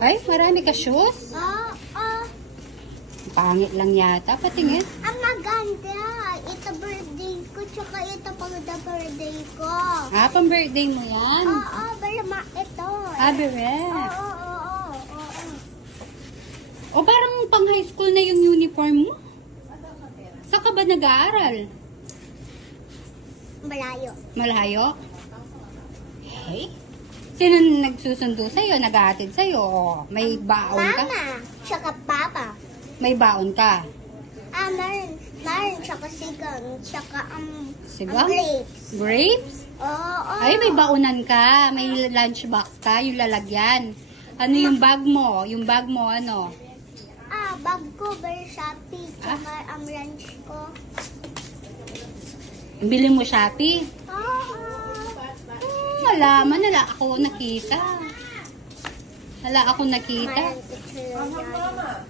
Ay, marami ka shoes? Oo. Pangit lang yata. Patingin. Ang maganda. Ito birthday ko, tsaka ito pang the birthday ko. Ah, pang birthday mo yan? Oo, balama ito. Ah, bere. Oo. O parang pang high school na yung uniform mo. Saan ka ba nag-aaral? Malayo. Malayo? Hey? Sino nagsusundo sa'yo? Nag-aatid sa'yo? O, may baon ka? Mama, tsaka papa. May baon ka? Marin, tsaka sigang, tsaka Sigang? grapes. Grapes? Oo. Ay, may baonan ka. May lunchbox ka. Yung lalagyan. Ano yung bag mo? Yung bag mo, ano? Bag ko, very Shopee, tsaka ang lunch ko. Bili mo Shopee? Oo. Wala man. Wala ako nakita. Wala ako nakita. Maraming picture yan.